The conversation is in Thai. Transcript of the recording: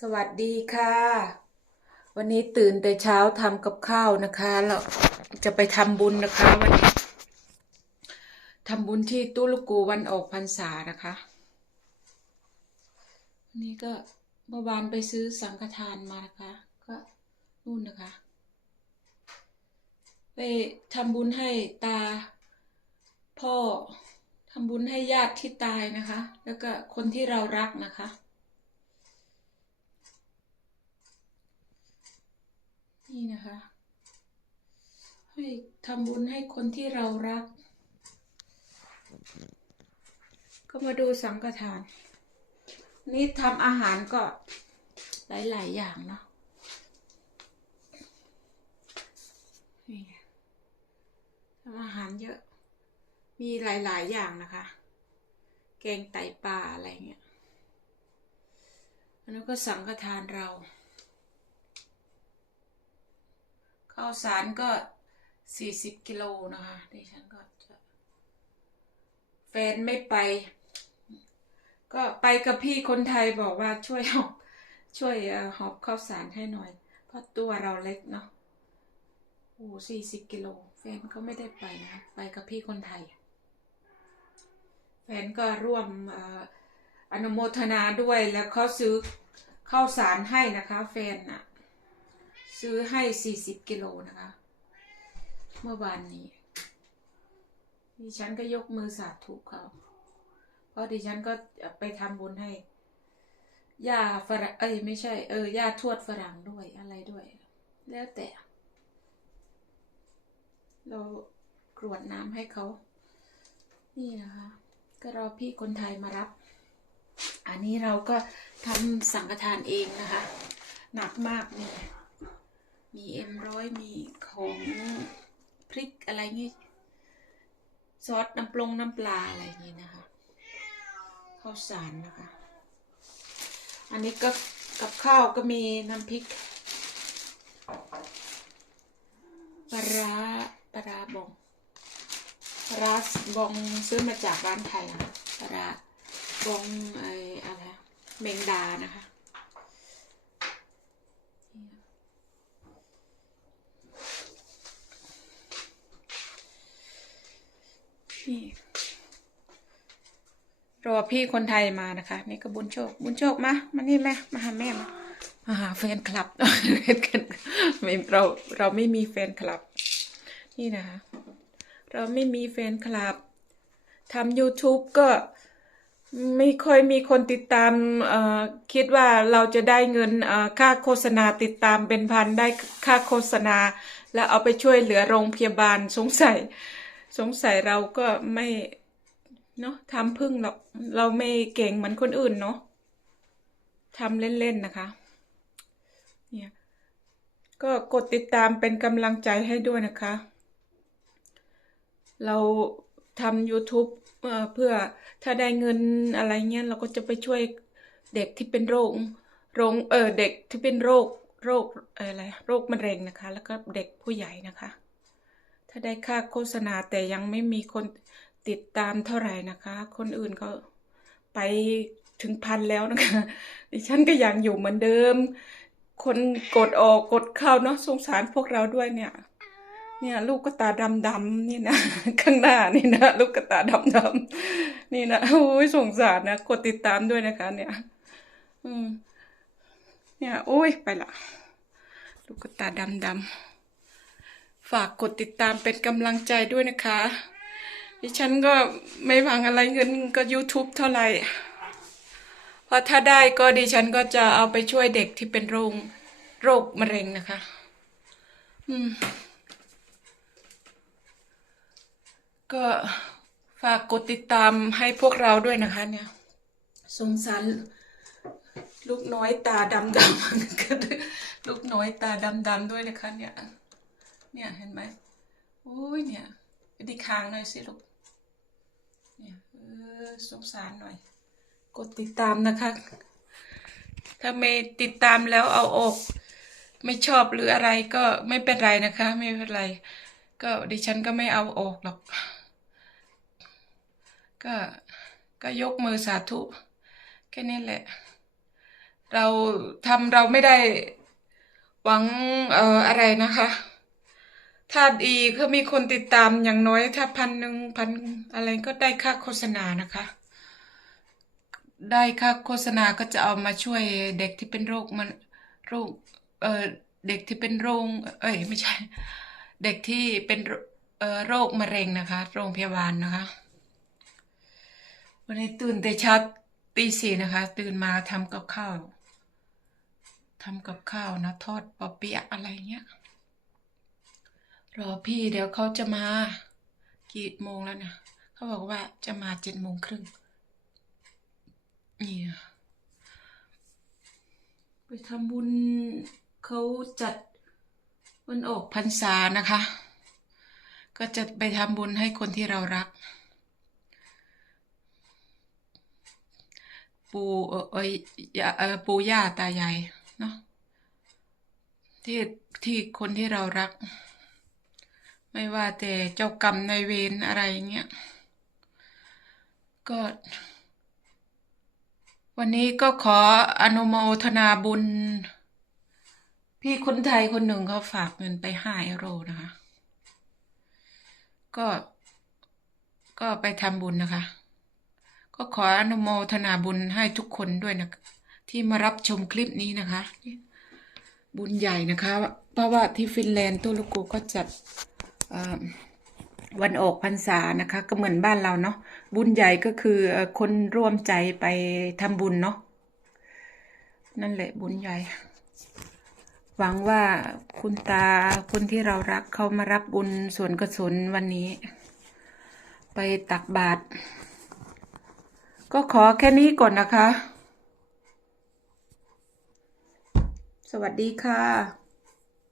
สวัสดีค่ะ วันนี้ตื่นแต่เช้าทำกับข้าวนะคะแล้วจะไปทำบุญนะคะวันนี้ทำบุญที่ตุลกูวันออกพรรษานะคะวันนี้ก็เมื่อวานไปซื้อสังฆทานมานะคะ ก็นู่นนะคะ ไปทำบุญให้ตา พ่อทำบุญให้ญาติที่ตายนะคะ แล้วก็คนที่เรารักนะคะ นี่นะคะ ให้ทำบุญให้คนที่เรารัก ก็มาดูสังฆทาน นี่ทำอาหารก็หลาย ๆ อย่างเนาะนี่ทำอาหารเยอะ มีหลาย ๆ อย่างนะคะ แกงไตปลาอะไรเงี้ยอันนั้นก็สังฆทานเรา ข้าวสารก็สี่สิบกิโลนะคะดิฉันก็จะแฟนไม่ไป ก็ไปกับพี่คนไทยบอกว่าช่วยหอบช่วยเอ่อหอบข้าวสารให้หน่อย เพราะตัวเราเล็กเนาะโอ้สี่สิบกิโลแฟนก็ไม่ได้ไปนะไปกับพี่คนไทย แฟนก็ร่วมเอ่ออนุโมทนาด้วยแล้วเขาซื้อข้าวสารให้นะคะ แฟนน่ะ ซื้อให้สี่สิบกิโลนะคะ เมื่อวานนี้ ดิฉันก็ยกมือสาธุเขา เพราะดิฉันก็ไปทำบุญให้ย่าฝรั่งเอ้ยไม่ใช่ เออย่าทวดฝรั่งด้วยอะไรด้วย แล้วแต่ เรากรวดน้ำให้เขา นี่นะคะ ก็รอพี่คนไทยมารับ อันนี้เราก็ทำสังฆทานเองนะคะ หนักมากนี่ มีเอ็มร้อยมีของพริกอะไรเงี้ยซอสน้ำปลงน้ำปลาอะไรอย่างนี้นะคะข้าวสารนะคะ อันนี้ก็กับข้าวก็มีน้ำพริกปลาร้าปลาร้าบองปลาร้าบองซื้อมาจากร้านไทยอะปลาร้าบองไออะไรอะเมงดานะคะ นี่ รอพี่คนไทยมานะคะ นี่ก็บุญโชค บุญโชคมามานี่แม่มาหาแม่มามาหาแฟนคลับไม่เราเราไม่มีแฟนคลับ นี่นะคะ เราไม่มีแฟนคลับทำ YouTube ก็ไม่ค่อยมีคนติดตามคิดว่าเราจะได้เงินค่าโฆษณาติดตามเป็นพันได้ค่าโฆษณา แล้วเอาไปช่วยเหลือโรงพยาบาลสงสัย สงสัยเราก็ไม่เนาะทำพึ่งหรอกเราไม่เก่งเหมือนคนอื่นเนาะทำเล่นๆนะคะเนี่ยก็กดติดตามเป็นกำลังใจให้ด้วยนะคะ เราทำ YouTube เอ่อเพื่อถ้าได้เงินอะไรเงี้ยเราก็จะไปช่วยเด็กที่เป็นโรคโรงเออเด็กที่เป็นโรคโรคอะไรโรคมะเร็งนะคะ แล้วก็เด็กผู้ใหญ่นะคะ ถ้าได้ค่าโฆษณาแต่ยังไม่มีคนติดตามเท่าไหร่นะคะ คนอื่นเขาไปถึงพันแล้วนะคะ ดิฉันก็ยังอยู่เหมือนเดิม คนกดออกกดเข้าเนาะสงสารพวกเราด้วยเนี่ย เนี่ยลูกกระตาดำดำๆนี่นะข้างหน้านี่นะลูกกระตาดำดำๆนี่นะโอ้ยสงสารนะกดติดตามด้วยนะคะ เนี่ย อืมเนี่ยโอ้ยไปละลูกกระตาดำดำๆ ฝากกดติดตามเป็นกำลังใจด้วยนะคะ ดิฉันก็ไม่หวังอะไรเงินก็ YouTube เท่าไหร่เพราะถ้าได้ก็ดิฉันก็จะเอาไปช่วยเด็กที่เป็นโรคโรคมะเร็งนะคะ อืม ก็ฝากกดติดตามให้พวกเราด้วยนะคะ เนี่ย สงสารลูกน้อยตาดำดำลูกน้อยตาดำดำด้วยนะคะเนี่ย เนี่ยเห็นไหมโอ้ยเนี่ยดีคางหน่อยสิลูกเนี่ยเออสงสารหน่อย กดติดตามนะคะ ถ้าไม่ติดตามแล้วเอาออกไม่ชอบหรืออะไรก็ไม่เป็นไรนะคะ ไม่เป็นไร ก็ดิฉันก็ไม่เอาออกหรอก ก็ก็ยกมือสาธุแค่นี้แหละ เราทำเราไม่ได้หวังเอ่ออะไรนะคะ ถ้าดีก็มีคนติดตามอย่างน้อย ถ้าพันหนึ่งพันอะไรก็ได้ค่าโฆษณานะคะ ได้ค่าโฆษณาก็จะเอามาช่วยเด็กที่เป็นโรคมันโรคเออเด็กที่เป็นโรคเอ้ยไม่ใช่ เด็กที่เป็นโรเออโรคมะเร็งนะคะ โรงพยาบาลนะคะ วันนี้ตื่นแต่เช้าตีสี่นะคะ ตื่นมาทำกับข้าวทำกับข้าวนะ ทอดปอเปี๊ยะอะไรเงี้ย รอพี่เดี๋ยวเขาจะมา กี่โมงแล้วเนี่ยเขาบอกว่าจะมาเจ็ดโมงครึ่งนี่ไปทำบุญเขาจัดวันออกพรรษานะคะ ก็จะไปทำบุญให้คนที่เรารัก ปู่เอ้ยปู่ย่าตายายเนาะที่ที่คนที่เรารัก ไม่ว่าแต่เจ้ากรรมนายเวรอะไรเงี้ย ก็ วันนี้ก็ขออนุโมทนาบุญ พี่คนไทยคนหนึ่งเขาฝากเงินไปห้ายูโรนะคะ ก็ก็ไปทำบุญนะคะ ก็ขออนุโมทนาบุญให้ทุกคนด้วยนะที่มารับชมคลิปนี้นะคะ บุญใหญ่นะคะ เพราะว่าที่ฟินแลนด์ตุรกูก็จัด วันออกพรรษานะคะ ก็เหมือนบ้านเราเนาะบุญใหญ่ก็คือเอ่อคนร่วมใจไปทำบุญเนาะนั่นแหละบุญใหญ่ หวังว่าคุณตาคนที่เรารักเขามารับบุญส่วนกุศลวันนี้ ไปตักบาตรก็ขอแค่นี้ก่อนนะคะ สวัสดีค่ะ